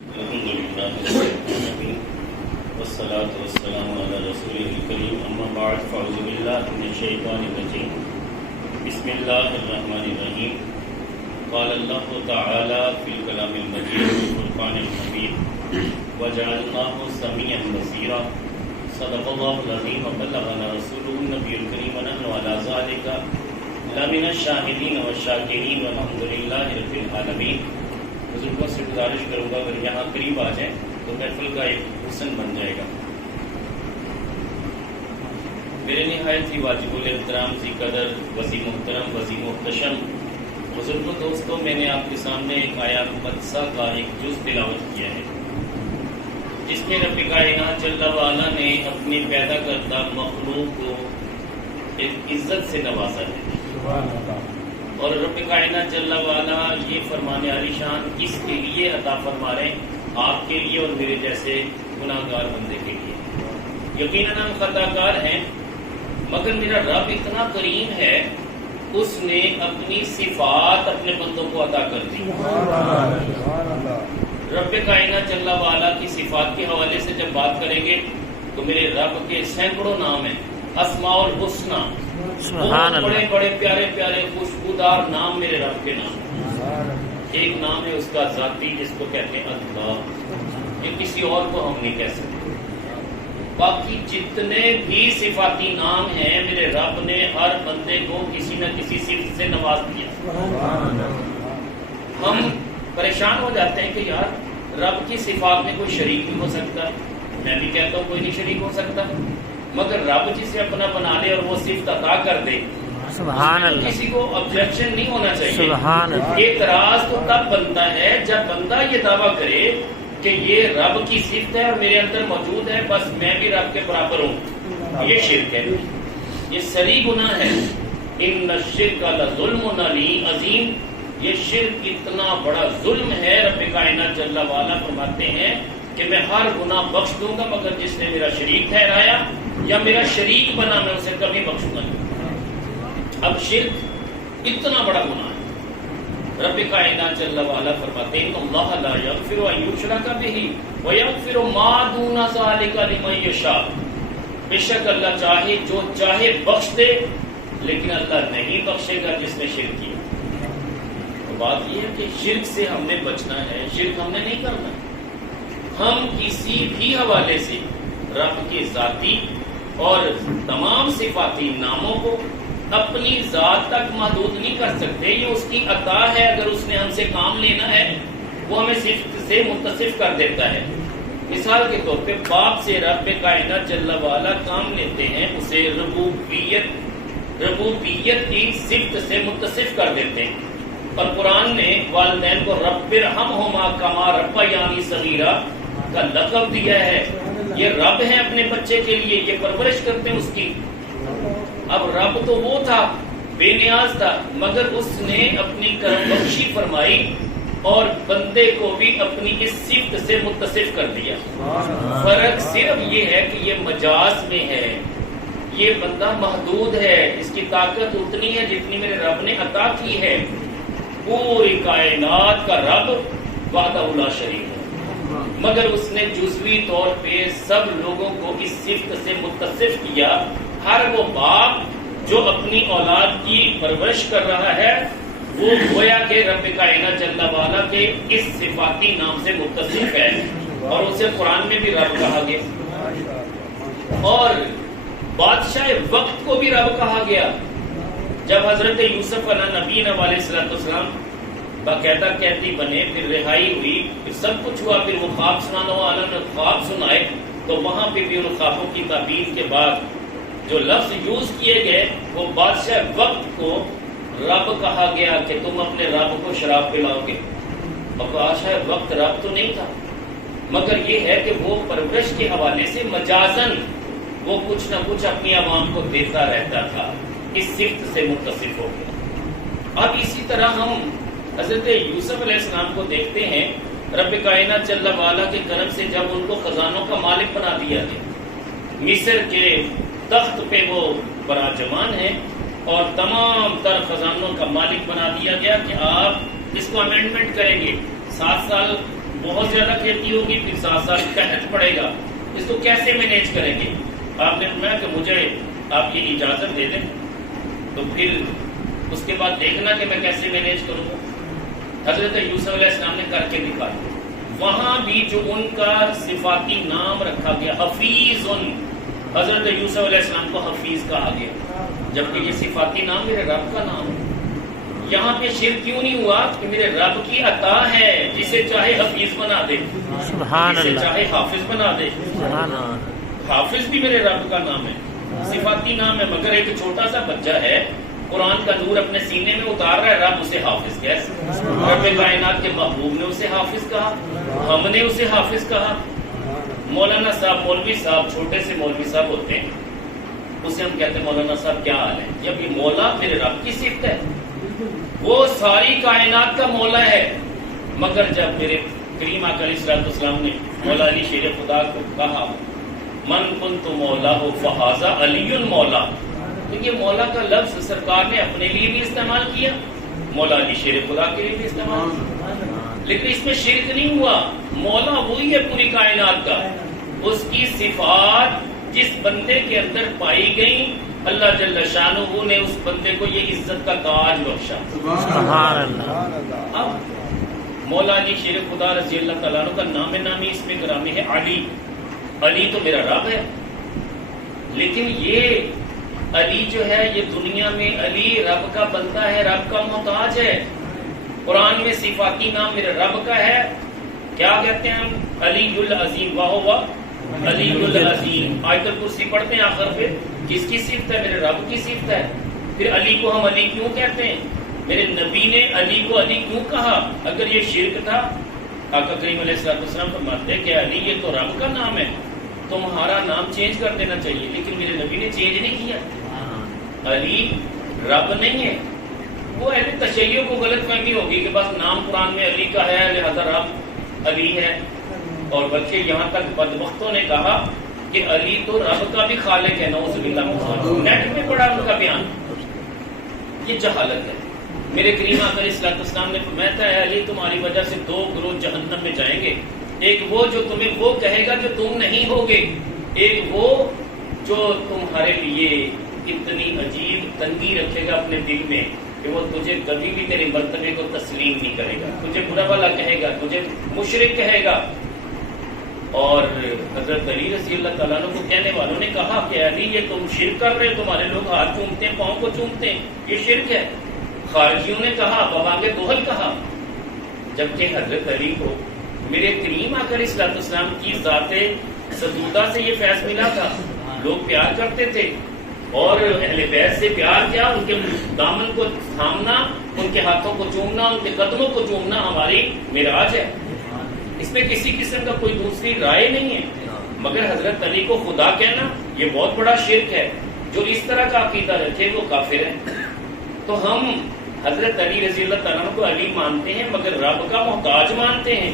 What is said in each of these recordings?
الحمدللہ رب العالمین والصلاة والسلام علی رسول الکریم اما بعد فاعوذ باللہ من الشیطان الرجیم بسم اللہ الرحمن الرحیم قال اللہ تعالی فی الکلام المجید والفرقان الحمید وجعلناہ سمیعا بصیرا صدق اللہ العظیم وبلغنا رسولہ النبی الکریم ونحن علی ذلک لمن الشاہدین والشاکرین والحمدللہ رب العالمین۔ بزرگوں سے گزارش کروں گا اگر یہاں قریب آ جائیں تو محفل کا ایک حسن بن جائے گا۔ میرے نہایت ہی واجب الاحترام ذی قدر وسیع محترم وسیع محتشم بزرگوں دوستوں، میں نے آپ کے سامنے ایک آیات مقدسہ کا ایک جز تلاوت کیا ہے جس میں رب کائنات جل وعلا نے اپنی پیدا کردہ مخلوق کو ایک عزت سے نوازا ہے، اور رب کائنات جل وعلا یہ فرمانے علی شان کس کے لیے عطا فرما رہے ہیں؟ آپ کے لیے اور میرے جیسے گناہ گار بندے کے لیے۔ یقیناً ہم خطا کار ہیں، مگر میرا رب اتنا کریم ہے، اس نے اپنی صفات اپنے بندوں کو عطا کر دی۔ رب کائنات جل وعلا کی صفات کے حوالے سے جب بات کریں گے تو میرے رب کے سینکڑوں نام ہیں، اسماء الحسنی، بڑے بڑے پیارے پیارے خوشبودار نام میرے رب کے نام۔ ایک نام ہے اس کا ذاتی جس کو کہتے ہیں اللہ، یہ کسی اور کو ہم نہیں کہہ سکتے۔ باقی جتنے بھی صفاتی نام ہیں میرے رب نے ہر بندے کو کسی نہ کسی صفت سے نواز دیا۔ ہم پریشان ہو جاتے ہیں کہ یار رب کی صفات میں کوئی شریک نہیں ہو سکتا، میں بھی کہتا ہوں کوئی نہیں شریک ہو سکتا، مگر رب جسے اپنا بنا لے اور وہ صفت عطا کر دے، سبحان اللہ، کسی کو آبجیکشن نہیں ہونا چاہیے۔ سبحان اللہ، اعتراض تو تب بنتا ہے جب بندہ یہ دعویٰ کرے کہ یہ رب کی صفت ہے اور میرے اندر موجود ہے، بس میں بھی رب کے برابر ہوں۔ یہ شرک ہے، یہ سری گناہ ہے۔ ان الشرک لظلم عظیم، یہ شرک اتنا بڑا ظلم ہے۔ رب کائنات جل وعلا فرماتے ہیں کہ میں ہر گناہ بخش دوں گا مگر جس نے میرا شریک ٹھہرایا یا میرا شریک بنا میں اسے کبھی بخشوں گا نہیں۔ اب شرک اتنا بڑا گناہ ہے، رب کائنات جل وعلا فرماتے ہیں اللہ لا یغفر ان یشرک بہ ویغفر ما دون ذلک لمن یشاء، بے شک اللہ چاہے جو چاہے بخش دے، لیکن اللہ نہیں بخشے گا جس نے شرک کیا۔ تو بات یہ ہے کہ شرک سے ہم نے بچنا ہے، شرک ہم نے نہیں کرنا۔ ہم کسی بھی حوالے سے رب کے ذاتی اور تمام صفاتی ناموں کو اپنی ذات تک محدود نہیں کر سکتے، یہ اس کی عطا ہے۔ اگر اس نے ہم سے کام لینا ہے وہ ہمیں صفت سے متصف کر دیتا ہے۔ مثال کے طور پہ باپ سے رب کائنات جل وعلا کام لیتے ہیں، اسے ربوبیت کی صفت سے متصف کر دیتے ہیں، اور قرآن نے والدین کو رب ارحمہما کما ربیانی صغیرا کا لقب دیا ہے۔ یہ رب ہے اپنے بچے کے لیے، یہ پرورش کرتے ہیں اس کی۔ اب رب تو وہ تھا، بے نیاز تھا، مگر اس نے اپنی کرم بخشی فرمائی اور بندے کو بھی اپنی اس صفت سے متصف کر دیا۔ فرق صرف یہ ہے کہ یہ مجاز میں ہے، یہ بندہ محدود ہے، اس کی طاقت اتنی ہے جتنی میرے رب نے عطا کی ہے۔ پوری کائنات کا رب وحدہ لا شریک ہے، مگر اس نے جزوی طور پہ سب لوگوں کو اس صفت سے متصف کیا۔ ہر وہ باپ جو اپنی اولاد کی پرورش کر رہا ہے وہ گویا کہ رب کائنات جل وعلا کے اس صفاتی نام سے متصف ہے، اور اسے قرآن میں بھی رب کہا گیا، اور بادشاہ وقت کو بھی رب کہا گیا۔ جب حضرت یوسف علیہ نبینا علیہ السلام باقاعدہ قیدی بنے، پھر رہائی ہوئی، پھر سب کچھ ہوا، پھر وہ خواب سنانے والا نے خواب سنائے، تو وہاں پہ بھی ان خوابوں کی تعبیر کے بعد جو لفظ یوز کیے گئے وہ بادشاہ وقت کو رب کہا گیا کہ تم اپنے رب کو شراب پلاؤ گے۔ اور بادشاہ وقت رب تو نہیں تھا، مگر یہ ہے کہ وہ پرورش کے حوالے سے مجازن وہ کچھ نہ کچھ اپنی عوام کو دیتا رہتا تھا، اس صفت سے متصف ہو گیا۔ اب اسی طرح ہم حضرت یوسف علیہ السلام کو دیکھتے ہیں، رب کائنات جل وعلا کے کرم سے جب ان کو خزانوں کا مالک بنا دیا گیا، مصر کے تخت پہ وہ براجمان ہیں اور تمام تر خزانوں کا مالک بنا دیا گیا کہ آپ اس کو امینڈمنٹ کریں گے، 7 سال بہت زیادہ کھیتی ہوگی، پھر 7 سال قحط پڑے گا، اس کو کیسے مینیج کریں گے؟ آپ نے فرمایا کہ مجھے آپ یہ اجازت دے دیں تو پھر اس کے بعد دیکھنا کہ میں کیسے مینیج کروں گا۔ حضرت یوسف علیہ السلام نے کر کے دکھایا۔ وہاں بھی جو ان کا صفاتی نام رکھا گیا حفیظ، حضرت یوسف علیہ السلام کو حفیظ کہا گیا، جبکہ یہ صفاتی نام میرے رب کا نام ہے۔ یہاں پہ شرک کیوں نہیں ہوا؟ کہ میرے رب کی عطا ہے، جسے چاہے حفیظ بنا دے، جسے چاہے حافظ بنا دے۔ حافظ بھی میرے رب کا نام ہے، صفاتی نام ہے، مگر ایک چھوٹا سا بچہ ہے قرآن کا نور اپنے سینے میں اتار رہا ہے، رب اسے حافظ کیسے؟ رب کائنات کے محبوب نے اسے حافظ کہا، ہم نے اسے حافظ کہا۔ مولانا صاحب، مولوی صاحب، چھوٹے سے مولوی صاحب ہوتے ہیں، اسے ہم کہتے ہیں مولانا صاحب کیا حال ہے؟ جب یہ مولا میرے رب کی صفت ہے، وہ ساری کائنات کا مولا ہے، مگر جب میرے کریم آقا علیہ السلام نے مولا علی شیر خدا کو کہا من کنت مولا ہو فہذا علی مولا، تو یہ مولا کا لفظ سرکار نے اپنے لیے بھی استعمال کیا، مولا علی شیر خدا کے لیے بھی استعمال کیا، لیکن اس میں شرک نہیں ہوا۔ مولا وہی ہے پوری کائنات کا، اس کی صفات جس بندے کے اندر پائی گئی، اللہ جل شانہ نے اس بندے کو یہ عزت کا تاج بخشا۔ سبحان اللہ۔ اب مولا علی شیر خدا رضی اللہ تعالیٰ عنہ کا نام نامی اس میں گرامی ہے علی۔ علی تو میرا رب ہے، لیکن یہ علی جو ہے یہ دنیا میں علی رب کا بندہ ہے، رب کا محتاج ہے۔ قرآن میں صفاتی نام میرے رب کا ہے، کیا کہتے ہیں ہم؟ علی العظیم، واہ علی العظیم۔ آیت الکرسی پڑھتے ہیں آخر پہ، کس کی صفت ہے؟ میرے رب کی صفت ہے۔ پھر علی کو ہم علی کیوں کہتے ہیں؟ میرے نبی نے علی کو علی کیوں کہا؟ اگر یہ شرک تھا، آقا کریم علیہ السلام فرماتے ہیں کہ علی یہ تو رب کا نام ہے، تمہارا نام چینج کر دینا چاہیے، لیکن میرے نبی نے چینج نہیں کیا۔ علی رب نہیں ہے، وہ اہل تشیع کو غلط فہمی ہوگی کہ بس نام قرآن میں علی کا ہے لہذا رب علی ہے، اور بلکہ یہاں تک بدبختوں نے کہا کہ علی تو رب کا بھی خالق ہے، نعوذ باللہ۔ نیٹ میں پڑھا ان کا بیان، یہ جہالت ہے۔ میرے کریم آقا علیہ السلام نے فرمایا تھا اے علی تمہاری وجہ سے 2 گروہ جہنم میں جائیں گے، ایک وہ جو تمہیں وہ کہے گا جو تم نہیں ہوگے، ایک وہ جو تمہارے لیے اتنی عجیب تنگی رکھے گا اپنے دل میں کہ وہ تجھے کبھی بھی تیرے مرتبے کو تسلیم نہیں کرے گا، تجھے برا بھلا کہے گا، تجھے مشرک کہے گا۔ اور حضرت علی رضی اللہ تعالیٰ عنہ کو کہنے والوں نے کہا کہ علی یہ تم شرک کر رہے، تمہارے لوگ ہاتھ چومتے ہیں، پاؤں کو چومتے ہیں، یہ شرک ہے۔ خارجیوں نے کہا، ببانگ دوہل کہا، جبکہ حضرت علی کو میرے کریم آقا علیہ السلام کی ذات ستودہ سے یہ فیض ملا تھا، لوگ پیار کرتے تھے، اور اہل بیت سے پیار کیا، ان کے دامن کو تھامنا، ان کے ہاتھوں کو چومنا، ان کے قدموں کو چومنا ہماری معراج ہے، اس میں کسی قسم کا کوئی دوسری رائے نہیں ہے۔ مگر حضرت علی کو خدا کہنا یہ بہت بڑا شرک ہے، جو اس طرح کا عقیدہ رکھے وہ کافر ہے۔ تو ہم حضرت علی رضی اللہ تعالیٰ کو علی مانتے ہیں مگر رب کا محتاج مانتے ہیں۔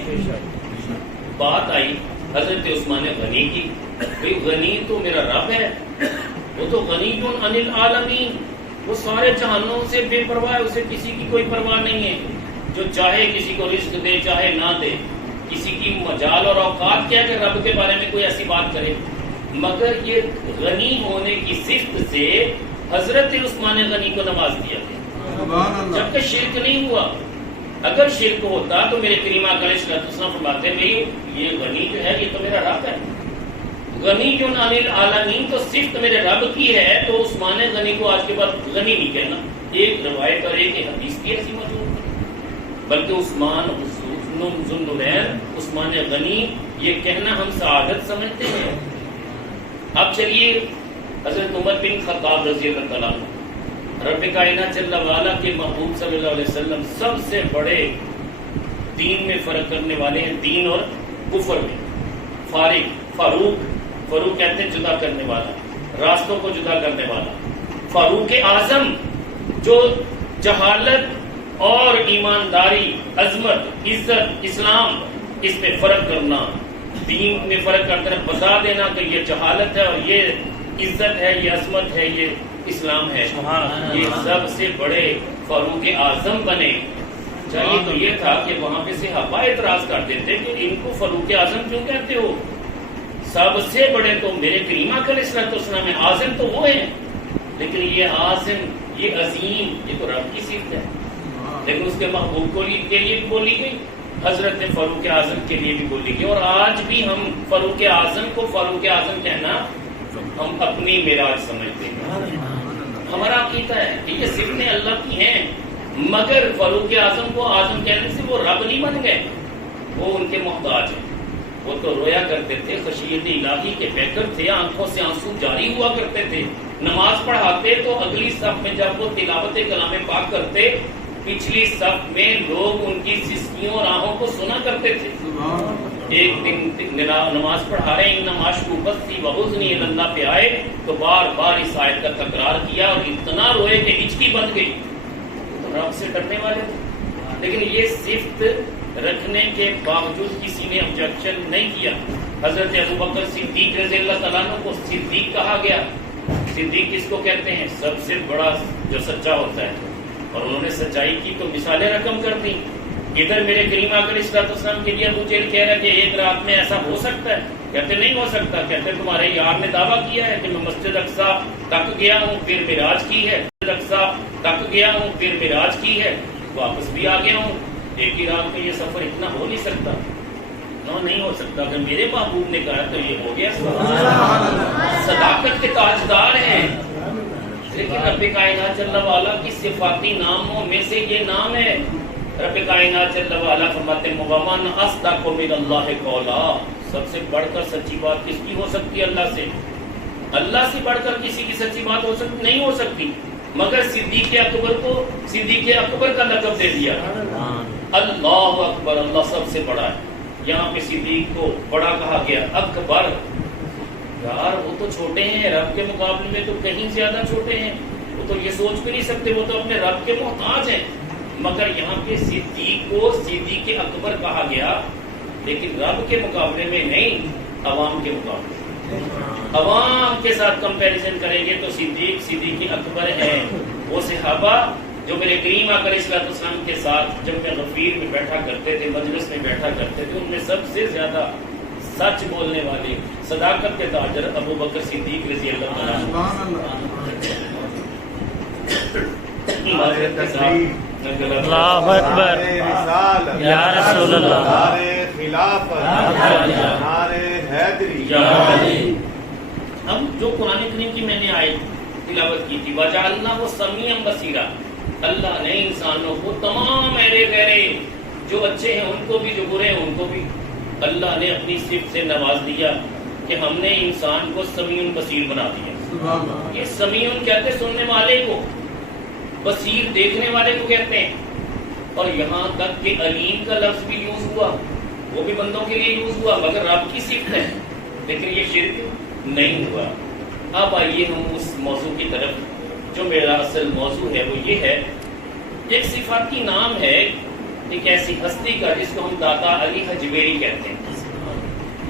بات آئی حضرت عثمان غنی کی، بھئی غنی تو میرا رب ہے، وہ تو غنی عن العالمین، وہ سارے جہانوں سے بے پرواہ ہے، اسے کسی کی کوئی پرواہ نہیں ہے، جو چاہے کسی کو رزق دے چاہے نہ دے، کسی کی مجال اور اوقات کیا کہ رب کے بارے میں کوئی ایسی بات کرے۔ مگر یہ غنی ہونے کی صفت سے حضرت عثمان غنی کو نواز دیا گیا، جبکہ شرک نہیں ہوا۔ اگر شرک ہوتا تو میرے کریم آقا علیہ السلام فرماتے ہیں یہ غنی جو ہے یہ تو میرا رب ہے، غنی جو عن العالمین تو صفت میرے رب کی ہے، تو عثمان غنی کو آج کے بعد غنی نہیں کہنا۔ ایک روایت اور ایک حدیث کی ایسی موجود ہے، بلکہ عثمان ذوالنورین عثمان غنی یہ کہنا ہم سعادت سمجھتے ہیں۔ اب چلیے حضرت عمر بن خطاب رضی اللہ تعالیٰ عنہ، رب کائنات جل وعلا کے محبوب صلی اللہ علیہ وسلم سب سے بڑے دین میں فرق کرنے والے ہیں، دین اور کفر میں۔ فاروق کہتے ہیں جدا کرنے والا، راستوں کو جدا کرنے والا۔ فاروق اعظم جو جہالت اور ایمانداری، عظمت، عزت، اسلام، اس میں فرق کرنا، دین میں فرق کرنا، بتا دینا کہ یہ جہالت ہے اور یہ عزت ہے، یہ عظمت ہے، یہ اسلام ہے، یہ سب سے بڑے فاروق اعظم بنے۔ چاہیے تو یہ تھا کہ وہاں پہ صحابہ اعتراض کر دیتے کہ ان کو فاروق اعظم کیوں کہتے ہو؟ سب سے بڑے تو میرے کریم علیہ الصلوۃ والسلام ہیں، اعظم تو وہ ہیں، لیکن یہ اعظم، یہ عظیم، یہ تو رب کی صفت ہے، لیکن اس کے محبوب کے لیے بھی بولی گئی، حضرت فاروق اعظم کے لیے بھی بولی گئی، اور آج بھی ہم فاروق اعظم کو فاروق اعظم کہنا ہم اپنی معراج سمجھتے ہیں۔ ہمارا عقیدہ ہے کہ یہ صفتیں اللہ کی ہیں، مگر فاروق اعظم کو اعظم کہنے سے وہ رب نہیں بن گئے، وہ ان کے محتاج ہیں۔ وہ تو رویا کرتے تھے، خشیت الہی کے پیکر تھے، آنکھوں سے آنسو جاری ہوا کرتے تھے، نماز پڑھاتے تو اگلی صف میں جب وہ تلاوت کلام پاک کرتے، پچھلی صف میں لوگ ان کی سسکیوں اور آہوں کو سنا کرتے تھے۔ ایک دن نماز پڑھا رہے ہیں، نماز بستی وحزنی اللہ پہ آئے تو بار بار اس آیت کا تکرار کیا اور اتنا روئے کہ ہچکی بن گئی۔ تو رب سے ڈرنے والے تھے، لیکن یہ صفت رکھنے کے باوجود کسی نے آبجیکشن نہیں کیا۔ حضرت ابوبکر صدیق رضی اللہ تعالیٰ عنہ کو صدیق کہا گیا۔ صدیق کس کو کہتے ہیں؟ سب سے بڑا جو سچا ہوتا ہے، اور انہوں نے سچائی کی تو مثالیں رقم کر دی۔ ادھر میرے کریم علیہ الصلوۃ والسلام کے لیے ابو جہل کہہ رہا ہے کہ ایک رات میں ایسا ہو سکتا ہے، کہتے نہیں ہو سکتا، کہتے تمہارے یار نے دعویٰ کیا ہے کہ میں مسجد اقصیٰ تک گیا ہوں پھر معراج کی ہے، مسجد اقصیٰ تک گیا ہوں پھر معراج کی ہے، واپس بھی آ گیا ہوں، ایک ہی رات میں یہ سفر اتنا ہو نہیں سکتا، نہیں ہو سکتا۔ اگر میرے محبوب نے کہا تو یہ ہو گیا۔ صداقت کے تاجدار ہیں، لیکن رب کائنات جل وعلا کی صفاتی ناموں میں سے یہ نام ہے۔ رب کائنات جل وعلا فرماتے ہیں وَمَنْ أَصْدَقُ مِنَ اللَّهِ قَوْلًا، سب سے بڑھ کر سچی بات کس کی ہو سکتی ہے؟ اللہ سے۔ اللہ سے بڑھ کر کسی کی سچی بات ہو سکتی نہیں ہو سکتی، مگر صدیق اکبر کو صدیق اکبر کا لقب دے دیا۔ اللہ اکبر، اللہ سب سے بڑا ہے، یہاں پہ صدیق کو بڑا کہا گیا، اکبر۔ یار وہ تو چھوٹے ہیں، رب کے مقابلے میں تو کہیں زیادہ چھوٹے ہیں، وہ تو یہ سوچ بھی نہیں سکتے، وہ تو اپنے رب کے محتاج ہیں، مگر یہاں پہ صدیق کو صدیق اکبر کہا گیا، لیکن رب کے مقابلے میں نہیں، عوام کے مقابلے، عوام کے ساتھ کمپیریزن کریں گے تو صدیق اکبر ہے۔ وہ صحابہ جو میرے کریم علیہ السلام کے ساتھ جب میں غفیر میں بیٹھا کرتے تھے، مجلس میں بیٹھا کرتے تھے، ان میں سب سے زیادہ سچ بولنے والے، صداقت کے تاجر ابو بکر صدیق رضی اللہ عنہ۔ اللہ اکبر، یا رسول اللہ، اب جو قرآن کریم کی میں نے آیت تلاوت کی تھی، وَجَعَلْنَاهُ سَمِيعًا بَصِيرًا، اللہ نے انسانوں کو تمام ایرے غیرے، جو اچھے ہیں ان کو بھی، جو برے ہیں ان کو بھی، اللہ نے اپنی صفت سے نواز دیا کہ ہم نے انسان کو سمیع بصیر بنا دیا۔ یہ سمیع کہتے ہیں سننے والے کو، بصیر دیکھنے والے کو کہتے ہیں، اور یہاں تک کہ علیم کا لفظ بھی یوز ہوا، وہ بھی بندوں کے لیے یوز ہوا، مگر رب کی صفت ہے، لیکن یہ شرک نہیں ہوا۔ اب آئیے ہم اس موضوع کی طرف، جو میرا اصل موضوع ہے وہ یہ ہے، ایک صفاتی نام ہے ایک ایسی ہستی کا جس کو ہم داتا علی حجویری کہتے ہیں۔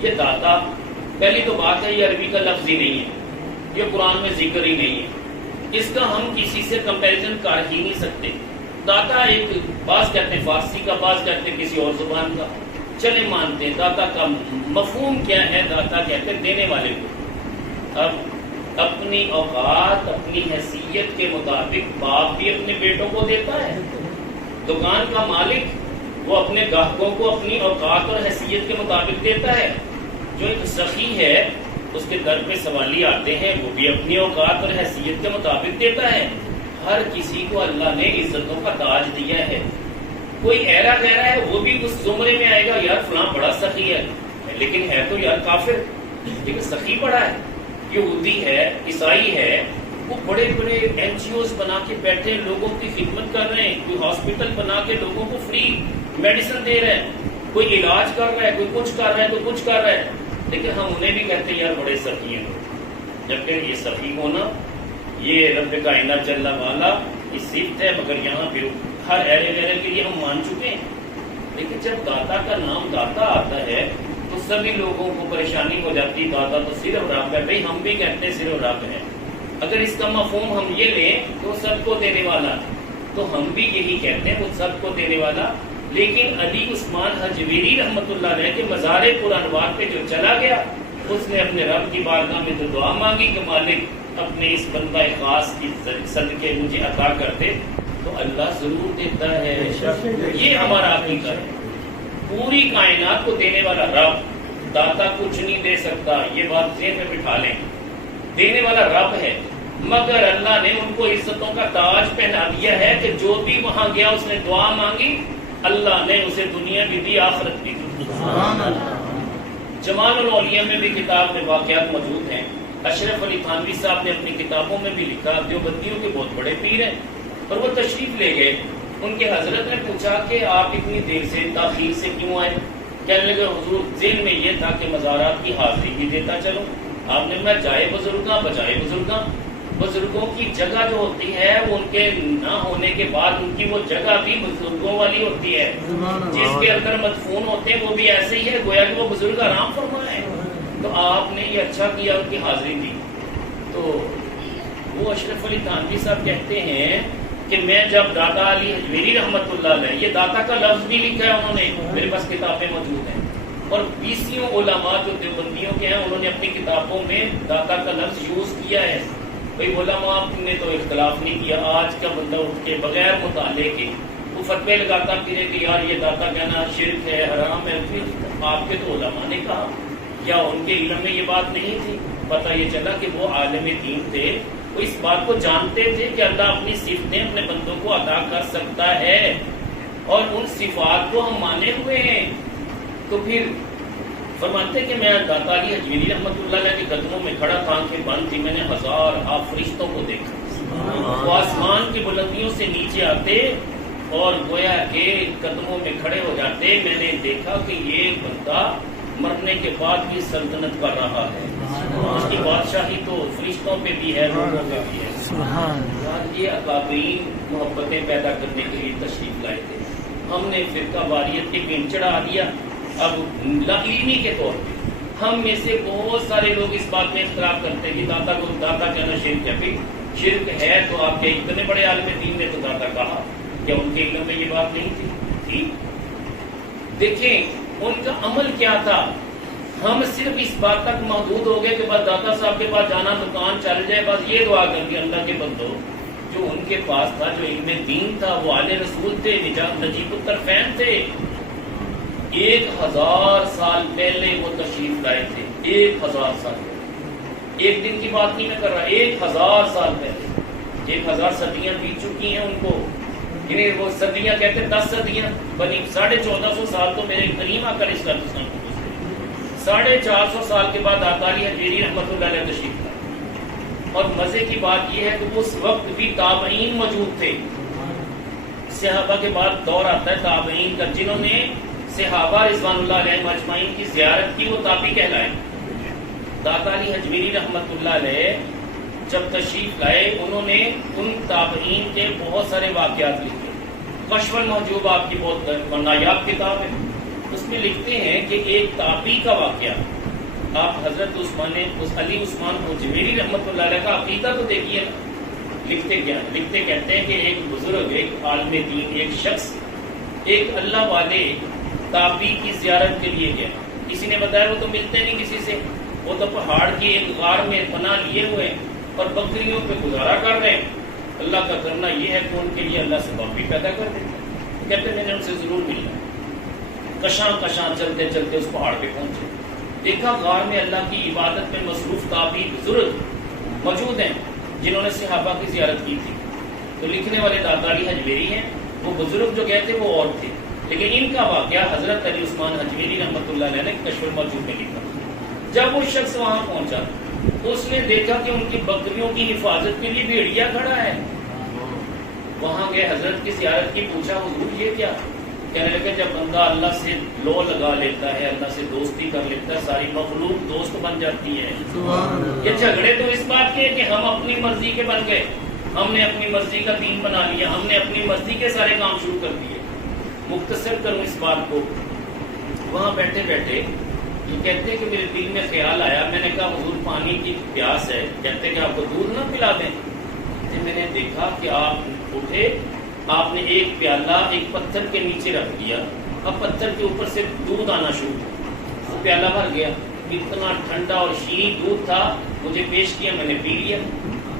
یہ داتا، پہلی تو بات ہے یہ عربی کا لفظ ہی نہیں ہے، یہ قرآن میں ذکر ہی نہیں ہے، اس کا ہم کسی سے کمپیریزن کر ہی نہیں سکتے۔ داتا ایک، بعض کہتے ہیں فارسی کا، بعض کہتے ہیں کسی اور زبان کا، چلے مانتے ہیں۔ داتا کا مفہوم کیا ہے؟ داتا کہتے ہیں دینے والے کو۔ اب اپنی اوقات، اپنی حیثیت کے مطابق باپ بھی اپنے بیٹوں کو دیتا ہے، دکان کا مالک وہ اپنے گاہکوں کو اپنی اوقات اور حیثیت کے مطابق دیتا ہے، جو ایک سخی ہے اس کے در پہ سوالی آتے ہیں وہ بھی اپنی اوقات اور حیثیت کے مطابق دیتا ہے۔ ہر کسی کو اللہ نے عزتوں کا تاج دیا ہے۔ کوئی ایرا گہرا ہے وہ بھی اس زمرے میں آئے گا، یار فلاں بڑا سخی ہے، لیکن ہے تو یار کافر، لیکن سخی بڑا ہے، یہودی ہے، عیسائی ہے، وہ بڑے بڑے NGOs بنا کے بیٹھے لوگوں کی خدمت کر رہے ہیں، کوئی ہاسپٹل بنا کے لوگوں کو فری میڈیسن دے رہے ہیں، کوئی علاج کر رہا ہے، کوئی کچھ کر رہا ہے، کوئی کچھ کر رہا ہے، لیکن ہم انہیں بھی کہتے ہیں یار بڑے سخی ہیں۔ جبکہ یہ سخی ہونا یہ رب کائنات جل وعلا کی صفت ہے، مگر یہاں پہ ہر ایرے ویرے کے لیے ہم مان چکے ہیں۔ لیکن جب داتا کا نام داتا آتا ہے تو سبھی لوگوں کو پریشانی ہو جاتی، داتا تو صرف رب ہے، بھائی ہم بھی کہتے ہیں صرف رب ہے۔ اگر اس کا مفہوم ہم یہ لیں تو سب کو دینے والا ہے، تو ہم بھی یہی کہتے ہیں وہ سب کو دینے والا. لیکن علی عثمان حجویری رحمۃ اللہ علیہ کے مزار پرانوار پہ جو چلا گیا اس نے اپنے رب کی بارگاہ میں تو دعا مانگی کہ مالک اپنے اس بندہ خاص کی صدقے مجھے عطا کر دے, تو اللہ ضرور دیتا ہے. یہ ہمارا عقیدہ ہے. پوری کائنات کو دینے والا رب, داتا کچھ نہیں دے سکتا, یہ بات ذہن میں بٹھا لیں. دینے والا رب ہے, مگر اللہ نے ان کو عزتوں کا تاج پہنا دیا ہے کہ جو بھی وہاں گیا اس نے دعا مانگی, اللہ نے اسے دنیا بھی دی, آخرت بھی دی. جمال الاولیاء میں بھی کتاب میں واقعات موجود ہیں. اشرف علی تھانوی صاحب نے اپنی کتابوں میں بھی لکھا, دیوبندیوں کے بہت بڑے پیر ہیں, اور وہ تشریف لے گئے. ان کے حضرت نے پوچھا کہ آپ اتنی دیر سے تاخیر سے کیوں آئے؟ کہنے لگے حضور ذہن میں یہ تھا کہ مزارات کی حاضری بھی دیتا چلوں. آپ نے میں جائے بزرگاں بجائے بزرگاں. بزرگوں کی جگہ جو ہوتی ہے وہ ان کے نہ ہونے کے بعد ان کی وہ جگہ بھی بزرگوں والی ہوتی ہے. جس کے اندر مدفون ہوتے ہیں وہ بھی ایسے ہی ہے, گویا کہ وہ بزرگ آرام فرمائے. تو آپ نے یہ اچھا کیا, ان کی حاضری دی. تو وہ اشرف علی تھانوی صاحب کہتے ہیں کہ میں جب داتا علی حجویری رحمۃ اللہ علیہ, یہ داتا کا لفظ بھی لکھا ہے انہوں نے, میرے پاس کتابیں موجود ہیں, اور 20 علماء جو دیوبندیوں کے ہیں انہوں نے اپنی کتابوں میں داتا کا لفظ یوز کیا ہے. بھائی علماء نے تو اختلاف نہیں کیا. آج کا بندہ اٹھ کے بغیر مطالعے کے وہ فتوے لگاتا پھرے کہ یار یہ داتا کہنا شرک ہے, حرام ہے. پھر آپ کے تو علماء نے کہا, یا ان کے علم میں یہ بات نہیں تھی؟ پتہ یہ چلا کہ وہ عالم دین تھے, وہ اس بات کو جانتے تھے کہ اللہ اپنی صفتیں اپنے بندوں کو عطا کر سکتا ہے, اور ان صفات کو ہم مانے ہوئے ہیں. تو پھر فرماتے کہ میں داتا علی حجویری رحمۃ اللہ علیہ کے قدموں میں کھڑا تھا, آنکھیں بند تھی, میں نے ہزار فرشتوں کو دیکھا. وہ آسمان کی بلندیوں سے نیچے آتے اور گویا کہ قدموں میں کھڑے ہو جاتے. میں نے دیکھا کہ یہ بندہ مرنے کے بعد بھی سلطنت کر رہا ہے, اس کی بادشاہی تو فرشتوں پہ بھی ہے, لوگوں پہ بھی ہے. یہ اکابرین محبتیں پیدا کرنے کے لیے تشریف لائے تھے. ہم نے فرقہ واریت کے پن چڑھا دیا. اب علمی کے طور پہ ہم میں سے بہت سارے لوگ اس بات میں اختلاف کرتے ہیں کہ داتا کو داتا کہنا شرک ہے. پھر شرک ہے تو آپ کے اتنے بڑے عالم دین نے تو داتا کہا, کیا ان کے علم میں یہ بات نہیں تھی؟ دیکھیں ان کا عمل کیا تھا. ہم صرف اس بات تک محدود ہو گئے کہ بس داتا صاحب کے پاس جانا, دکان چل جائے, بس یہ دعا کر دی اللہ کے بندو. جو ان کے پاس تھا, جو علم دین تھا, وہ آل رسول تھے, نجیب الطرفین تھے. 1000 سال پہلے وہ تشریف لائے تھے. 1000 سال پہلے, ایک دن کی بات نہیں میں کر رہا, 1000 سال پہلے. 1000 صدیاں بیت چکی ہیں ان کو, یعنی وہ صدیاں کہتے ہیں 10 صدیاں بنی. 1450 سال تو میرے کریم آقا علیہ السلام کو گزرے. 450 سال کے بعد داتا علی حجویری رحمۃ اللہ علیہ تشریف لائے. اور مزے کی بات یہ ہے کہ اس وقت بھی تابعین موجود تھے. صحابہ کے بعد دور آتا ہے تابعین کا, جنہوں نے صحابہ رضوان اللہ علیہ مجمعین کی زیارت کی, وہ تابعی کہلائے. داتا علی حجویری رحمۃ اللہ علیہ جب تشریف لائے, انہوں نے ان تابعین کے بہت سارے واقعات لکھے. کشف المحجوب آپ کی بہت نایاب کتاب ہے, اس میں لکھتے ہیں کہ ایک تابعی کا واقعہ. آپ حضرت علی عثمان حجویری رحمۃ اللہ علیہ کا عقیدہ تو دیکھیے نا. لکھتے کیا, لکھتے کہتے ہیں کہ ایک بزرگ, ایک عالم دین, ایک شخص ایک اللہ والے تابعی کی زیارت کے لیے گیا. کسی نے بتایا وہ تو ملتے نہیں کسی سے, وہ تو پہاڑ کی ایک غار میں پناہ لیے ہوئے اور بکریوں پہ گزارا کر رہے ہیں. اللہ کا کرنا یہ ہے کہ ان کے لیے اللہ سبب بھی پیدا کر دیتا ہے. کہتے میں نے ان سے ضرور ملنا. کشاں کشاں چلتے چلتے اس پہاڑ پہ پہنچے, دیکھا غار میں اللہ کی عبادت میں مصروف تابعی بزرگ موجود ہیں جنہوں نے صحابہ کی زیارت کی تھی. تو لکھنے والے داتا علی حجویری ہیں. وہ بزرگ جو گئے تھے وہ اور تھے, لیکن ان کا واقعہ حضرت علی عثمان حجویری رحمۃ اللہ علیہ نے کشف المحجوب میں لکھا. جب وہ شخص وہاں پہنچا تو اس نے دیکھا کہ ان کی بکریوں کی حفاظت کے لیے بھیڑیا کھڑا ہے. وہاں گئے, حضرت کی زیارت کی, پوچھا حضور یہ کیا؟ کہنے لگے جب بندہ اللہ سے لو لگا لیتا ہے, اللہ سے دوستی کر لیتا ہے, ساری مخلوق دوست بن جاتی ہے. یہ جھگڑے تو اس بات کے کہ ہم اپنی مرضی کے بن گئے, ہم نے اپنی مرضی کا دین بنا لیا, ہم نے اپنی مرضی کے سارے کام شروع کر دیے. مختصر کروں اس بات کو, وہاں بیٹھے بیٹھے یہ کہتے ہیں کہ میرے دل میں خیال آیا. میں نے کہا حضور پانی کی پیاس ہے, کہتے کہ آپ کو دودھ نہ پلا دیں. میں نے دیکھا کہ آپ اٹھے آپ نے ایک پیالہ ایک پتھر کے نیچے رکھ دیا، اب پتھر کے اوپر سے دودھ آنا شروع ہوا، پیالہ بھر گیا، اتنا ٹھنڈا اور شیریں دودھ تھا، مجھے پیش کیا، میں نے پی لیا۔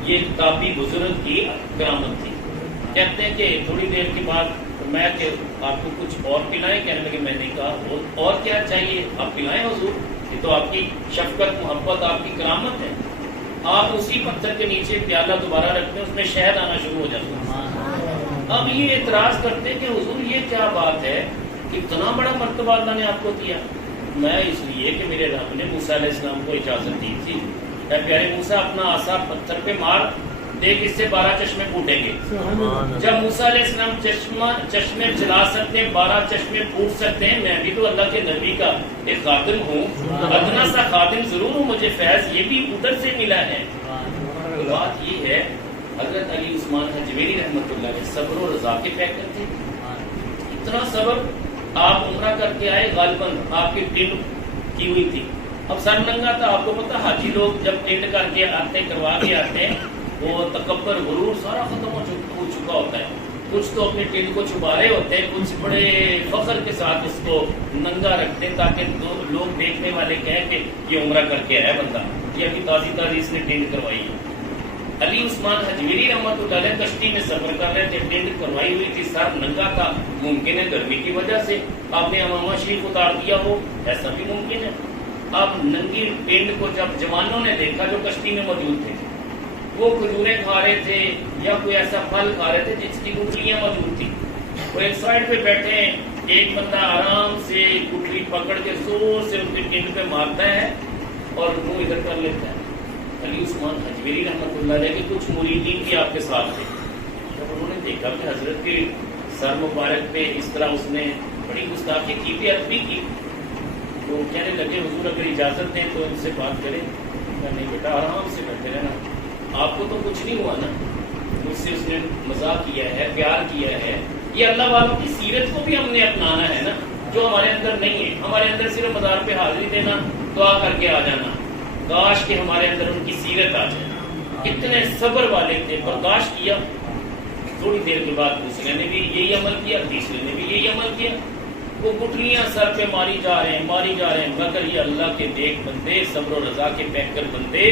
یہ تابعی بزرگ کی کرامت تھی۔ کہتے ہیں کہ تھوڑی دیر کے بعد میں کہ آپ کو کچھ اور پلائیں، کہنے لگے، میں نے کہا اور کیا چاہیے، آپ پلائیں حضور، یہ تو آپ کی شفقت محبت آپ کی کرامت ہے۔ آپ اسی پتھر کے نیچے پیالہ دوبارہ رکھتے ہیں، اس میں شہد آنا شروع ہو جاتا ہے۔ اب یہ اعتراض کرتے ہیں کہ حضور یہ کیا بات ہے، اتنا بڑا مرتبہ اللہ نے آپ کو دیا۔ میں اس لیے کہ میرے رب نے موسیٰ علیہ السلام کو اجازت دی تھی، اے پیارے موسیٰ اپنا عصا پتھر پہ مار، دیکھ اس سے 12 چشمے پھوٹیں گے۔ جب موسیٰ علیہ السلام چشمے چلا سکتے ہیں، 12 چشمے پھوٹ سکتے ہیں، میں بھی تو اللہ کے نبی کا ایک خادم ہوں، ادنا سا خادم ضرور ہوں، مجھے فیض یہ بھی ادھر سے ملا ہے۔ بات یہ ہے، حضرت علی عثمان حجویری رحمۃ اللہ علیہ صبر و رضا کے پیکر تھے۔ اتنا صبر، آپ عمرہ کر کے آئے، غالباً آپ کی ٹنڈ کی ہوئی تھی، اب سر ننگا تھا۔ آپ کو پتا حاجی لوگ جب ٹنڈ کر کے آتے ہیں، کروا کے آتے ہیں، وہ تکبر غرور سارا ختم ہو چکا ہوتا ہے۔ کچھ تو اپنے ٹنڈ کو چھپا رہے ہوتے ہیں، کچھ بڑے فخر کے ساتھ اس کو ننگا رکھتے ہیں تاکہ لوگ دیکھنے والے کہیں کہ یہ عمرہ کر کے آیا بندہ، یہ ابھی تازی اس نے ٹنڈ کروائی ہے۔ علی عثمان حجویری رحمۃ اللہ علیہ کشتی میں سفر کر رہے تھے، ٹینٹ کروائی ہوئی تھی، سر ننگا تھا، ممکن ہے گرمی کی وجہ سے آپ نے امامہ شریف اتار دیا ہو، ایسا بھی ممکن ہے۔ آپ ننگی ٹینٹ کو جب جوانوں نے دیکھا جو کشتی میں موجود تھے، وہ کھجوریں کھا رہے تھے یا کوئی ایسا پھل کھا رہے تھے جس کی گٹھلیاں موجود تھی، وہ ایک سائڈ پہ بیٹھے ہیں، ایک بندہ آرام سے گٹھلی پکڑ کے زور سے ان کی ٹینٹ پہ مارتا ہے اور منہ ادھر کر لیتا ہے۔ علی عثمان حجویری رحمۃ اللہ علیہ کے کچھ مریدین بھی آپ کے ساتھ تھے، جب انہوں نے دیکھا کہ حضرت کے سر مبارک پہ اس طرح اس نے بڑی گستاخی کی، بھی ادبی کی، تو کہنے لگے حضور اگر اجازت دیں تو ان سے بات کریں۔ نہیں بیٹا آرام سے بیٹھے رہنا، آپ کو تو کچھ نہیں ہوا نا، مجھ سے اس نے مزاق کیا ہے، پیار کیا ہے، یہ اللہ والوں کی سیرت کو بھی ہم نے اپنانا ہے نا، جو ہمارے اندر نہیں ہے۔ ہمارے اندر صرف مزار پہ حاضری دینا، دعا کر کے آ جانا، کاش کہ ہمارے اندر ان کی سیرت آ جائے۔ اتنے صبر والے تھے، برداشت کیا۔ تھوڑی دیر کے بعد دوسرے نے بھی یہی عمل کیا، تیسرے نے بھی یہی عمل کیا، وہ گٹھلیاں سر پہ ماری جا رہے ہیں، مگر یہ اللہ کے نیک بندے، صبر و رضا کے پیکر بندے،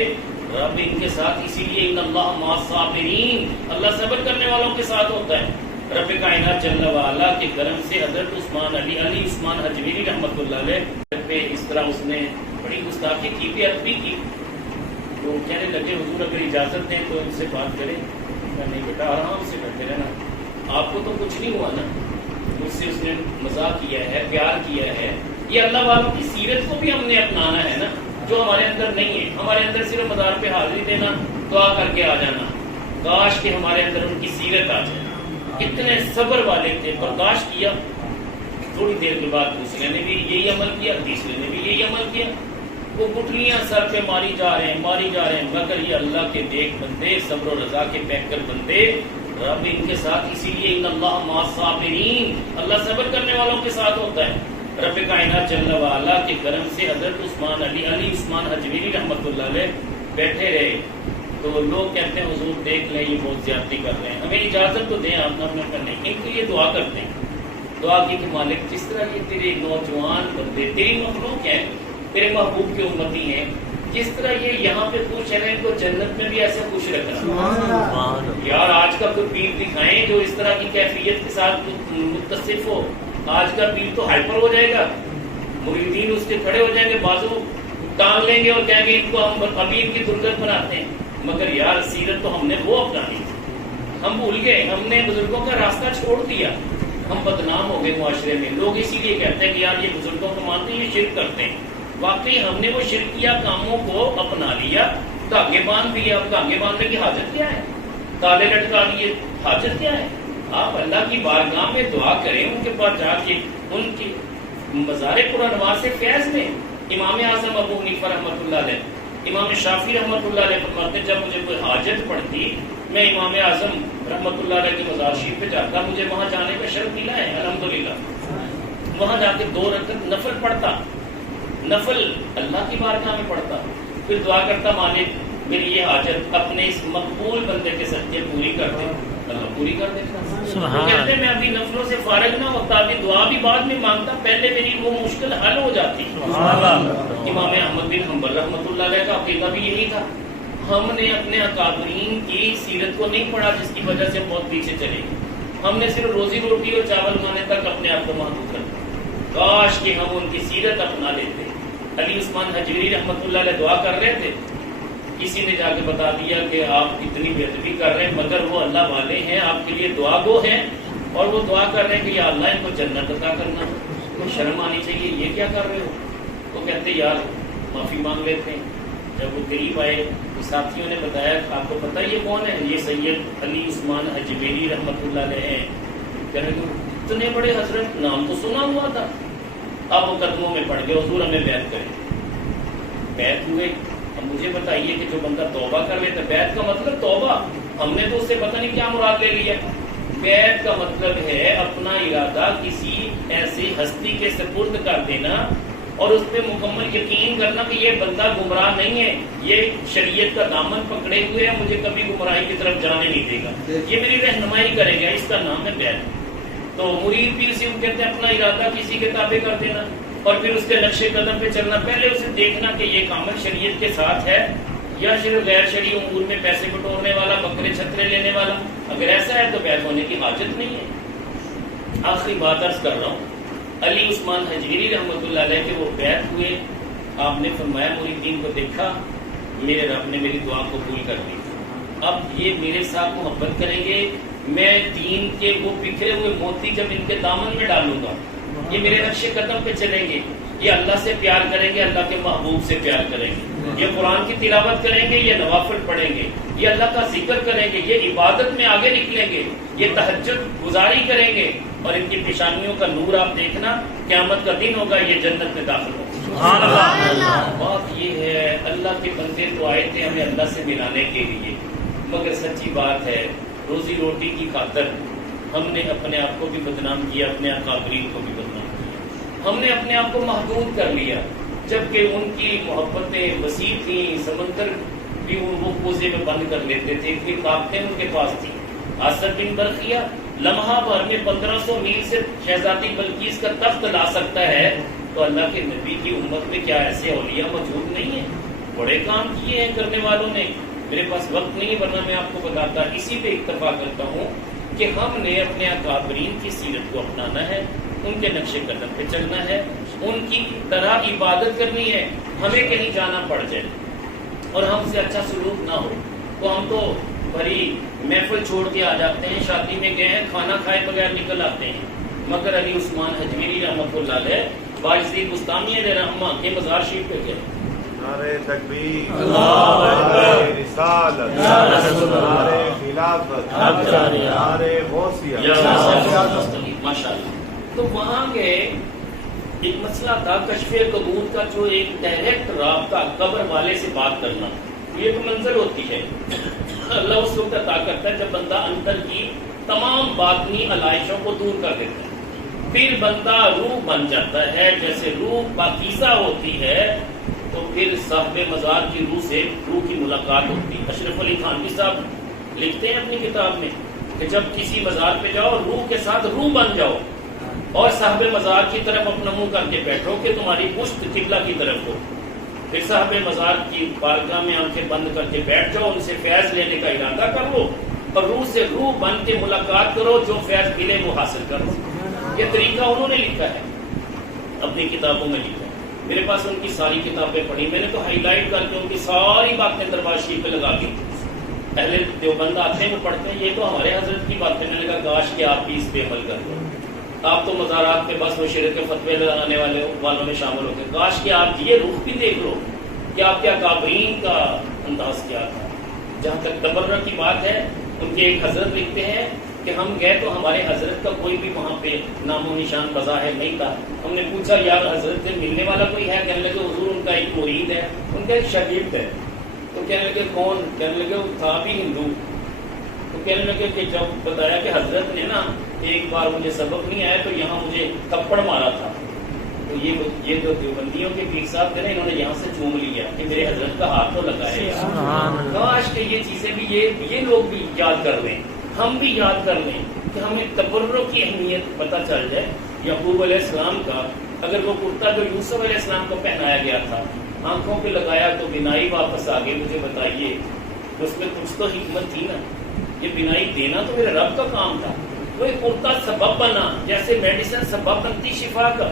رب ان کے ساتھ، اسی لیے ان اللہ مع الصابرین، اللہ صبر کرنے والوں کے ساتھ ہوتا ہے۔ رب کائنات جل وعلا کے کرم سے حضرت علی عثمان حجویری رحمۃ اللہ علیہ پہ اس طرح اس نے بڑی گستاخی کی، بھی ادبی کی، تو کہنے لگے حضور اگر اجازت دیں تو ان سے بات کریں۔ نہیں بیٹا آرام سے بیٹھے رہنا، آپ کو تو کچھ نہیں ہوا نا، مجھ سے اس نے مزاق کیا ہے، پیار کیا ہے، یہ اللہ والوں کی سیرت کو بھی ہم نے اپنانا ہے نا، جو ہمارے اندر نہیں ہے۔ ہمارے اندر صرف مزار پہ حاضری دینا، دعا کر کے آ جانا، کاش کہ ہمارے اندر ان کی سیرت آ جائے۔ اتنے صبر والے تھے، برداشت کیا۔ تھوڑی دیر کے بعد دوسرے نے بھی یہی عمل کیا، تیسرے نے بھی یہی عمل کیا، وہ گٹھلیاں سر پہ ماری جا رہے ہیں، مگر یہ اللہ کے نیک بندے، صبر و رضا کے پیکر بندے، رب ان کے ساتھ، اسی لیے ان اللہ مع الصابرین، اللہ صبر کرنے والوں کے ساتھ ہوتا ہے۔ رب کائنات جل وعلا کے کرم سے حضرت علی عثمان حجویری رحمۃ اللہ علیہ بیٹھے رہے، تو لوگ کہتے ہیں حضور دیکھ لیں یہ بہت زیادتی کر رہے ہیں، ہمیں اجازت تو دیں آپ نہ کرنے۔ ان کے لیے دعا کرتے ہیں، دعا کی کہ مالک جس طرح یہ تیرے نوجوان بندے تیری مخلوق ہیں، تیرے محبوب کے امتی ہیں، جس طرح یہ یہاں پہ خوش ہیں، ان کو جنت میں بھی ایسے خوش رکھنا۔ یار آج کا کوئی پیر دکھائیں جو اس طرح کی کیفیت کے ساتھ متصف ہو، آج کا پیر تو ہائپر ہو جائے گا، مریدین اس کے کھڑے ہو جائیں گے، بازو ٹانگ لیں گے اور کہیں گے ان کو ہم ابھی ان کی درگت بناتے ہیں۔ مگر یار سیرت تو ہم نے وہ اپنانی تھی، ہم بھول گئے، ہم نے بزرگوں کا راستہ چھوڑ دیا، ہم بدنام ہو گئے معاشرے میں۔ لوگ اسی لیے کہتے ہیں کہ یار یہ بزرگوں کو مانتے ہیں، یہ شرک کرتے ہیں۔ واقعی ہم نے وہ شرکیہ کاموں کو اپنا لیا، دھاگے باندھ دیے۔ اب دھاگے باندھنے کی حاجت کیا ہے؟ تالے لٹکا دیے، حاجت کیا ہے؟ آپ اللہ کی بارگاہ میں دعا کریں، ان کے پاس جا کے ان کی مزار پرانوار سے فیض لیں۔ امام اعظم ابو حنیفہ رحمۃ اللہ علیہ، امام شافعی رحمۃ اللہ علیہ فرماتے ہیں جب مجھے کوئی حاجت پڑتی میں امام اعظم رحمۃ اللہ علیہ کے مزار شریف پہ جاتا، مجھے وہاں جانے کا شرف ملا ہے الحمدللہ، وہاں جا کے 2 رکعت نفل پڑھتا، نفل اللہ کی بارگاہ میں پڑھتا، پھر دعا کرتا مالک میری یہ حاجت اپنے اس مقبول بندے کے صدقے پوری کر دے، اللہ پوری کر دیتا۔ وہ کہتے ہیں میں ابھی نفلوں سے فارغ نہ ہوتا، ابھی دعا بھی بعد میں مانگتا، پہلے میری وہ مشکل حل ہو جاتی۔ امام احمد بن حنبل رحمۃ اللہ علیہ کا عقیدہ بھی یہی تھا۔ ہم نے اپنے اکابرین کی سیرت کو نہیں پڑھا جس کی وجہ سے بہت پیچھے چلے گئے، ہم نے صرف روزی روٹی اور چاول کھانے تک اپنے آپ کو محدود کر دیا۔ کاش کہ ہم ان کی سیرت اپنا لیتے۔ علی عثمان حجویری رحمۃ اللہ علیہ دعا کر رہے تھے، کسی نے جا کے بتا دیا کہ آپ اتنی بے ادبی کر رہے ہیں، مگر وہ اللہ والے ہیں، آپ کے لیے دعا گو ہیں، اور وہ دعا کر رہے ہیں کہ یا اللہ ان کو جنت عطا کرنا، کوئی شرم آنی چاہیے، یہ کیا کر رہے ہو؟ وہ کہتے یار معافی مانگ لیتے ہیں۔ جب وہ قریب آئے تو ساتھیوں نے بتایا آپ کو پتہ یہ کون ہے؟ یہ سید علی عثمان حجویری رحمۃ اللہ علیہ ہیں۔ کہنے لگے اتنے بڑے حضرت، نام تو سنا ہوا تھا۔ اب وہ قدموں میں پڑ گئے، حضور ہمیں بیعت کریں۔ بیعت ہوئے۔ اب مجھے بتائیے کہ جو بندہ توبہ کر لیتا، بیعت کا مطلب توبہ، ہم نے تو اس سے پتہ نہیں کیا مراد لے لیا۔ بیعت کا مطلب ہے اپنا ارادہ کسی ایسی ہستی کے سپرد کر دینا اور اس پہ مکمل یقین کرنا کہ یہ بندہ گمراہ نہیں ہے، یہ شریعت کا دامن پکڑے ہوئے ہے، مجھے کبھی گمراہی کی طرف جانے نہیں دے گا، یہ میری رہنمائی کرے گا، اس کا نام ہے بیعت۔ تو مرید بھی اسی کو کہتے ہیں اپنا ارادہ کسی کے تابع کر دینا اور پھر اس کے نقش قدم پہ چلنا۔ پہلے اسے دیکھنا کہ یہ کامل شریعت کے ساتھ ہے یا صرف غیر شرعی امور میں پیسے بٹورنے والا، بکرے چھترے لینے والا۔ اگر ایسا ہے تو بیعت ہونے کی حاجت نہیں ہے۔ آخری بات عرض کر رہا ہوں، علی عثمان حجویری رحمۃ اللہ علیہ کے وہ بیعت ہوئے، آپ نے فرمایا مریدین کو دیکھا، میرے رب نے میری دعا قبول کر لی، اب یہ میرے ساتھ محبت کریں گے، میں دین کے وہ بکھرے ہوئے موتی جب ان کے دامن میں ڈالوں گا، یہ میرے نقش قدم پہ چلیں گے، یہ اللہ سے پیار کریں گے، اللہ کے محبوب سے پیار کریں گے، یہ قرآن کی تلاوت کریں گے، یہ نوافل پڑھیں گے، یہ اللہ کا ذکر کریں گے، یہ عبادت میں آگے نکلیں گے، یہ تہجد گزاری کریں گے، اور ان کی پیشانیوں کا نور آپ دیکھنا، قیامت کا دن ہوگا، یہ جنت میں داخل ہوگا۔ سبحان اللہ۔ بات یہ ہے اللہ کے بندے تو آئے تھے ہمیں اللہ سے ملانے کے لیے، مگر سچی بات ہے روزی روٹی کی خاطر ہم نے اپنے آپ کو بھی بدنام کیا، اپنے اکابرین کو بھی بدنام کیا، ہم نے اپنے آپ کو محدود کر لیا، جبکہ ان کی محبتیں وسیع تھیں، سمندر بھی وہ کوزے میں بند کر لیتے تھے، اتنی طاقتیں ان کے پاس تھیں۔ آصف بن برقیہ لمحہ بھر میں 1500 میل سے شہزادی بلقیس کا تخت لا سکتا ہے، تو اللہ کے نبی کی امت میں کیا ایسے اولیاء موجود نہیں ہیں؟ بڑے کام کیے ہیں کرنے والوں نے۔ میرے پاس وقت نہیں ورنہ میں آپ کو بتاتا، اسی پہ اکتفا کرتا ہوں کہ ہم نے اپنے اکابرین کی سیرت کو اپنانا ہے، ان کے نقش قدم پہ چلنا ہے، ان کی طرح عبادت کرنی ہے، ہمیں کہیں جانا پڑ جائے اور ہم سے اچھا سلوک نہ ہو تو ہم تو بھری محفل چھوڑ کے آ جاتے ہیں، شادی میں گئے ہیں کھانا کھائے بغیر نکل آتے ہیں۔ مگر علی عثمان حجویری رحمۃ اللہ علیہ باجزی بستانی رحمہ کے مزار شریف پہ گئے، نعرے تکبیر، نعرے رسالت، نعرے خلافت، نعرے غوثیہ، ماشاءاللہ۔ تو وہاں گئے، ایک مسئلہ تھا کشف قبول کا، جو ایک ڈائریکٹ رابطہ قبر والے سے بات کرنا، یہ ایک منزل ہوتی ہے، اللہ اس وقت عطا کرتا ہے جب بندہ اندر کی تمام باطنی علائشوں کو دور کر دیتا ہے، پھر بندہ روح بن جاتا ہے، جیسے روح پاکیزہ ہوتی ہے تو پھر صاحب مزار کی روح سے روح کی ملاقات ہوتی ہے۔ اشرف علی تھانوی صاحب لکھتے ہیں اپنی کتاب میں کہ جب کسی مزار پہ جاؤ روح کے ساتھ روح بن جاؤ اور صاحب مزار کی طرف اپنا منہ کر کے بیٹھو کہ تمہاری پشت قبلہ کی طرف ہو، پھر صاحب مزار کی بارگاہ میں آنکھیں بند کر کے بیٹھ جاؤ، ان سے فیض لینے کا ارادہ کر لو اور روح سے روح بن کے ملاقات کرو، جو فیض ملے وہ حاصل کرو۔ یہ طریقہ انہوں نے لکھا ہے، اپنی کتابوں میں لکھا ہے۔ میرے پاس ان کی ساری کتابیں پڑھی، میں نے تو ہائی لائٹ کر کے ان کی ساری باتیں دربار شریف پہ لگا دی۔ اہل دیوبند آتے ہیں وہ پڑھتے ہیں، یہ تو ہمارے حضرت کی باتیں، میں نے کہا کاش کہ آپ بھی اس پہ عمل کر لو، آپ تو مزارات کے بس مشرے کے فتوے لگانے والوں میں شامل ہوتے، کاش کہ آپ یہ رخ بھی دیکھ لو کہ آپ کے اکابرین کا انداز کیا تھا۔ جہاں تک تبرک کی بات ہے، ان کے ایک حضرت لکھتے ہیں کہ ہم گئے تو ہمارے حضرت کا کوئی بھی وہاں پہ نام و نشان بظاہر نہیں تھا، ہم نے پوچھا یار حضرت سے ملنے والا کوئی ہے؟ کہنے لگے حضور ان کا ایک مرید ہے، ان کا ایک شاگرد ہے۔ تو کہنے لگے کون؟ کہنے لگے وہ تھا بھی ہندو۔ تو کہنے لگے کہ جب بتایا کہ حضرت نے نا ایک بار مجھے سبق نہیں آیا تو یہاں مجھے تھپڑ مارا تھا، تو یہ جو دیوبندیوں کے پیر صاحب تھے نا، انہوں نے یہاں سے چوم لیا کہ میرے حضرت کا ہاتھ تو لگا ہے. کاش کہ یہ چیزیں بھی یہ لوگ بھی یاد کر لیں، ہم بھی یاد کر لیں کہ ہمیں تبرک کی اہمیت پتہ چل جائے. یعقوب علیہ السلام کا اگر وہ کرتا جو یوسف علیہ السلام کو پہنایا گیا تھا آنکھوں پہ لگایا تو بینائی واپس آ گئی، مجھے بتائیے اس میں کچھ تو حکمت تھی نا. یہ بینائی دینا تو میرے رب کا کام تھا. وہ ایک کرتا سبب بنا، جیسے میڈیسن سبب بنتی شفا کا.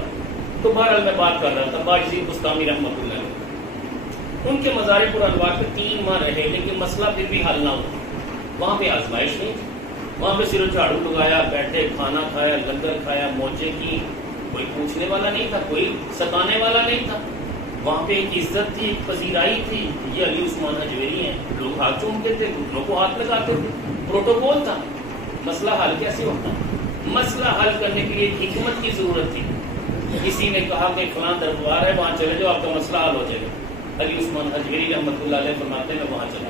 تو بہرحال میں بات کر رہا تھا باجی بستانی رحمۃ اللہ علیہ، ان کے مزار پر انوار پہ 3 ماہ رہے لیکن مسئلہ پھر بھی حل نہ ہوا. وہاں پہ آزمائش نہیں تھی، وہاں پہ صرف جھاڑو لگایا، بیٹھے، کھانا کھایا، لنگر کھایا، موجیں کی، کوئی پوچھنے والا نہیں تھا، کوئی ستانے والا نہیں تھا. وہاں پہ ایک عزت تھی، ایک پذیرائی تھی. یہ علی عثمان حجویری ہیں، لوگ ہاتھ چومتے تھے، گھٹنوں کو ہاتھ لگاتے تھے، پروٹوکول تھا. مسئلہ حل کیسے ہوتا؟ مسئلہ حل کرنے کے لیے ایک حکمت کی ضرورت تھی. کسی نے کہا کہ فلاں دربار ہے وہاں چلے جاؤ آپ کا مسئلہ حل ہو جائے گا. علی عثمان حجویری رحمۃ اللہ علیہ فرماتے ہیں میں وہاں چلا.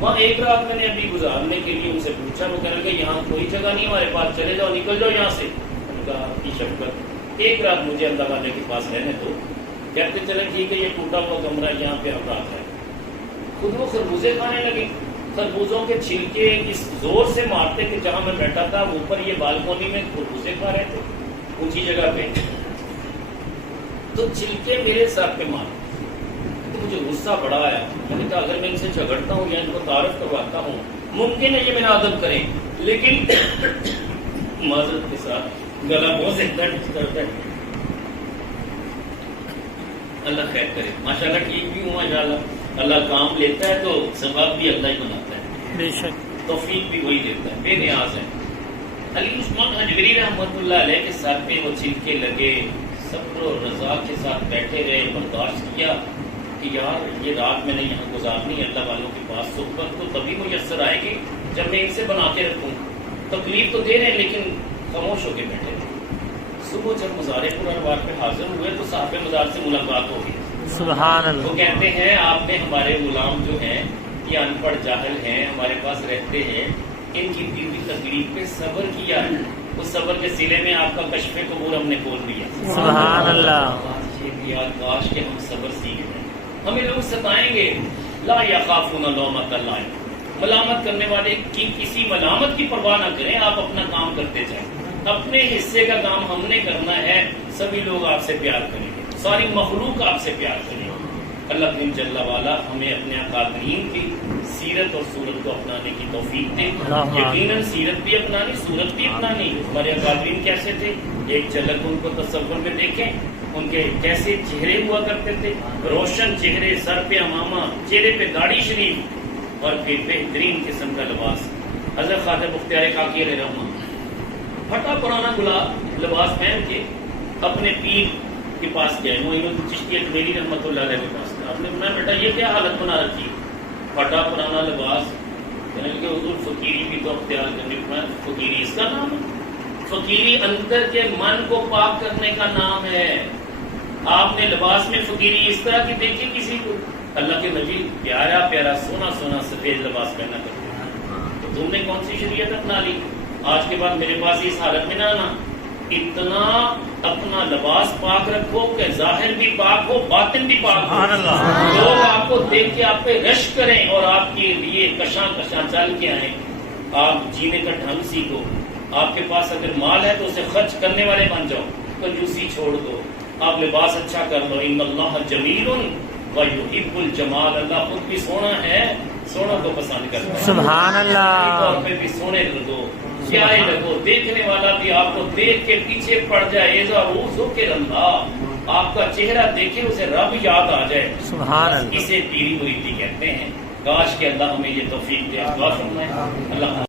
وہاں ایک رات میں نے ابھی گزارنے کے لیے ان سے پوچھا، وہ کہنے لگے یہاں کوئی جگہ نہیں ہمارے پاس، چلے جاؤ، نکل جاؤ یہاں سے. میں نے کہا آپ کی شفقت، ایک رات مجھے اللہ والے کے پاس رہنے دو. کہتے چلے ٹھیک ہے یہ ٹوٹا ہوا کمرہ یہاں پہ ہم رات ہے. خود وہ خربوزے کھانے لگے. خربوزوں کے چھلکے اس زور سے مارتے کہ جہاں میں بیٹھا تھا اوپر یہ بالکونی میں خربوزے کھا رہے تھے اونچی جگہ پہ. تو چھلکے میرے سر پہ مارے تو مجھے غصہ بڑا آیا. میں نے کہا اگر میں ان سے جھگڑتا ہوں یا ان کو تعارف کرواتا ہوں ممکن ہے یہ میرا ادب کریں، لیکن معذرت کے ساتھ گلا بہت کرتا ہے. اللہ خیر کرے. ماشاءاللہ ٹھیک بھی ہوں، ماشاءاللہ اللہ کام لیتا ہے تو ثواب بھی اللہ ہی بناتا ہے، بے شک توفیق بھی وہی دیتا ہے، بے نیاز ہے. علی عثمان حجویری رحمۃ اللہ علیہ کے سر پہ وہ چھلکے لگے، صبر و رضا کے ساتھ بیٹھے رہے، برداشت کیا کہ یار یہ رات میں نے یہاں گزارنی ہے. اللہ والوں کے پاس صحبت تو تبھی میسر آئے گی جب میں ان سے بنا کے رکھوں. تکلیف تو دے رہے ہیں لیکن خاموش ہو کے بیٹھے رہے. صبح جب مزار پر انوار پہ حاضر ہوئے تو صاحب مزار سے ملاقات ہو گئی. سبحان اللہ. وہ کہتے ہیں آپ نے ہمارے غلام جو ہیں یہ ان پڑھ جاہل ہیں، ہمارے پاس رہتے ہیں، ان کی دی ہوئی تکلیف پہ صبر کیا ہے. اس صبر کے سلے میں آپ کا کشف قبور ہم نے کھول دیا. سبحان اللہ. کاش کہ ہم صبر سیکھ لیں. ہمیں لوگ ستائیں گے، لا یخافون لومۃ لائم، ملامت کرنے والے کی کسی ملامت کی پرواہ نہ کریں. آپ اپنا کام کرتے جائیں، اپنے حصے کا کام ہم نے کرنا ہے. سبھی لوگ آپ سے پیار کریں گے، ساری مخلوق آپ سے پیار کریں گے. اللہ کریم جل والا ہمیں اپنے اکابرین کی سیرت اور صورت کو اپنانے کی توفیق دے. یقیناً سیرت بھی اپنانی، صورت بھی اپنانی. ہمارے اکابرین کیسے تھے ایک جھلک ان کو تصور میں دیکھیں. ان کے کیسے چہرے ہوا کرتے تھے، روشن چہرے، سر پہ امامہ، چہرے پہ داڑھی شریف، اور پھر بہترین قسم کا لباس. حضرت خواجہ بختیار کاکی علیہ رحمہ پھٹا پرانا گلاب لباس پہن کے اپنے پیر کے پاس گئے، معین الدین چشتی اجمیری رحمۃ اللہ علیہ کے پاس. آپ نے فرمایا بیٹا یہ کیا حالت بنا رکھی، پھٹا پرانا لباس. کہنے لگے حضور فقیری بھی تو اختیار کرنے. فقیری اس کا نام ہے، فقیری اندر کے من کو پاک کرنے کا نام ہے. آپ نے لباس میں فقیری اس طرح کی دیکھی کسی کو؟ اللہ کے نبی پیارا پیارا سونا سونا سفید لباس پہنا کرتے. تو تم نے کون سی شریعت اپنا لی؟ آج کے بعد میرے پاس اس حالت میں نہ آنا. اتنا اپنا لباس پاک رکھو کہ ظاہر بھی پاک ہو، باطن بھی پاک ہو. لوگ آپ کو دیکھ کے آپ پہ رشک کریں اور آپ کے لیے کشاں کشاں چل کے آئیں. آپ جینے کا ڈھنگ سیکھو. آپ کے پاس اگر مال ہے تو اسے خرچ کرنے والے بن جاؤ، کنجوسی چھوڑ دو. آپ لباس اچھا کر لو. ان اللہ جمیل ویحب الجمال. اللہ خود بھی سونا ہے، سونا کو پسند کرتا ہے. سبحان اللہ. طور پہ بھی سونے لگو، پیارے لگو، دیکھنے والا بھی آپ کو دیکھ کے پیچھے پڑ جائے. ایزا روز ہو کے اللہ آپ کا چہرہ دیکھے اسے رب یاد آ جائے. سبحان اللہ. اسے پیری مریدی کہتے ہیں. کاش کہ اللہ ہمیں یہ توفیق دے. اللہ